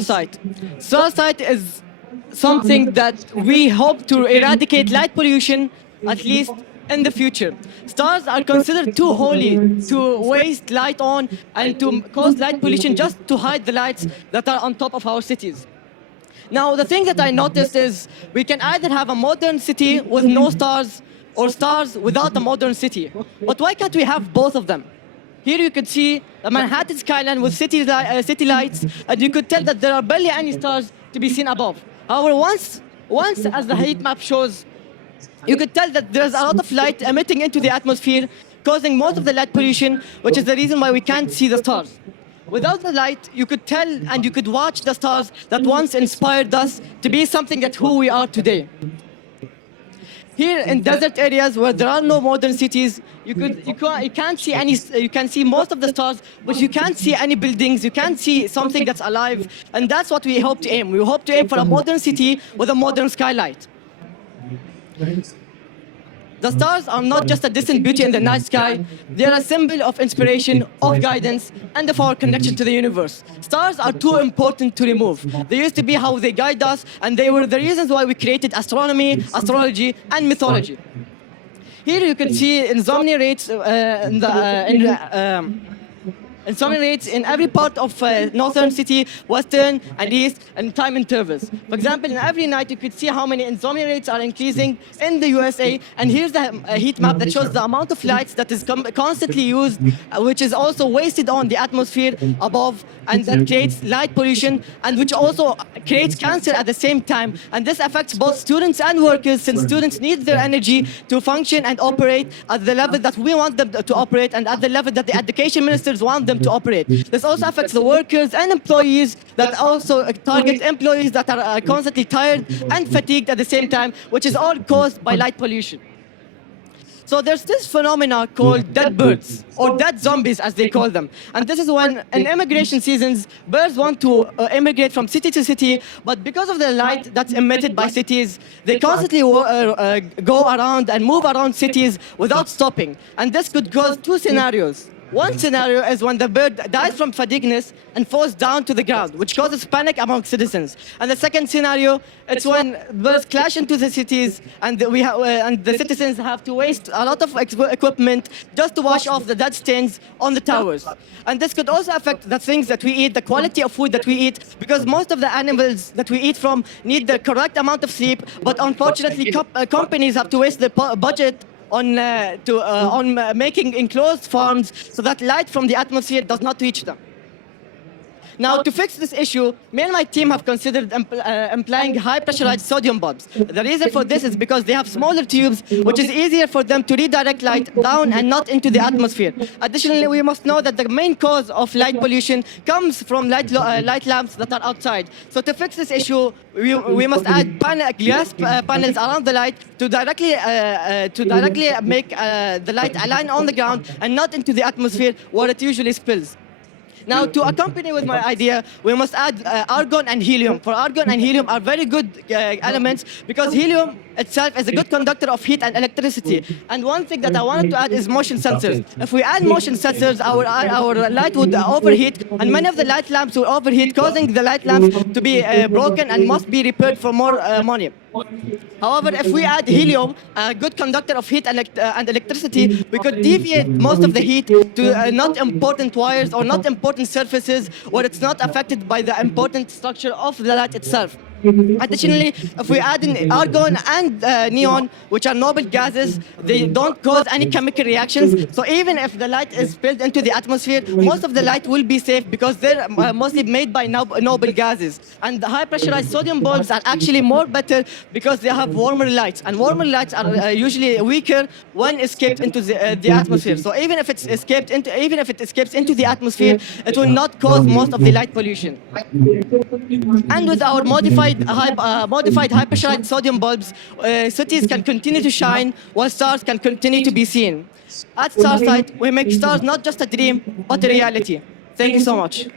Starsight. Starsight is something that we hope to eradicate light pollution, at least in the future. Stars are considered too holy to waste light on and to cause light pollution just to hide the lights that are on top of our cities. Now, the thing that I noticed is we can either have a modern city with no stars or stars without a modern city. But why can't we have both of them? Here you could see the Manhattan skyline with city lights, and you could tell that there are barely any stars to be seen above. However, once as the heat map shows, you could tell that there's a lot of light emitting into the atmosphere, causing most of the light pollution, which is the reason why we can't see the stars. Without the light, you could tell and you could watch the stars that once inspired us to be something that who we are today. Here in desert areas where there are no modern cities, you can't see any. You can see most of the stars, but you can't see any buildings. You can't see something that's alive, and that's what we hope to aim. We hope to aim for a modern city with a modern skylight. The stars are not just a distant beauty in the night sky. They are a symbol of inspiration, of guidance, and of our connection to the universe. Stars are too important to remove. They used to be how they guide us, and they were the reasons why we created astronomy, astrology, and mythology. Here you can see insomnia rates insomnia rates in every part of northern city, western, and east, and time intervals. For example, in every night you could see how many insomnia rates are increasing in the USA, and here's the heat map that shows the amount of lights that is constantly used, which is also wasted on the atmosphere above, and that creates light pollution, and which also creates cancer at the same time. And this affects both students and workers, since students need their energy to function and operate at the level that we want them to operate, and at the level that the education ministers want them to operate. This also affects the workers and employees, that also target employees that are constantly tired and fatigued at the same time, which is all caused by light pollution. So there's this phenomena called dead birds, or dead zombies as they call them. And this is when in immigration seasons, birds want to immigrate from city to city, but because of the light that's emitted by cities, they constantly go around and move around cities without stopping. And this could cause two scenarios. One scenario is when the bird dies from fatigueness and falls down to the ground, which causes panic among citizens. And the second scenario, it's when birds clash into the cities, and the citizens have to waste a lot of equipment just to wash off the dead stains on the towers. And this could also affect the things that we eat, the quality of food that we eat, because most of the animals that we eat from need the correct amount of sleep, but unfortunately companies have to waste the budget on making enclosed farms so that light from the atmosphere does not reach them. Now, to fix this issue, me and my team have considered employing high-pressurized sodium bulbs. The reason for this is because they have smaller tubes, which is easier for them to redirect light down and not into the atmosphere. Additionally, we must know that the main cause of light pollution comes from light lamps that are outside. So to fix this issue, we must add glass panels around the light to directly make the light align on the ground and not into the atmosphere where it usually spills. Now, to accompany with my idea, we must add argon and helium. For argon and helium are very good elements because helium itself is a good conductor of heat and electricity. And one thing that I wanted to add is motion sensors. If we add motion sensors, our light would overheat, and many of the light lamps will overheat, causing the light lamps to be broken and must be repaired for more money. However, if we add helium, a good conductor of heat and electricity, we could deviate most of the heat to not important wires or not important surfaces where it's not affected by the important structure of the light itself. Additionally, if we add in argon and neon, which are noble gases, they don't cause any chemical reactions. So even if the light is spilled into the atmosphere, most of the light will be safe because they're mostly made by noble gases. And the high pressurized sodium bulbs are actually more better because they have warmer lights. And warmer lights are usually weaker when escaped into the atmosphere. So even if it escapes into the atmosphere, it will not cause most of the light pollution. And with our modified high pressurized sodium bulbs, cities can continue to shine while stars can continue to be seen. At Starsight, we make stars not just a dream, but a reality. Thank you so much.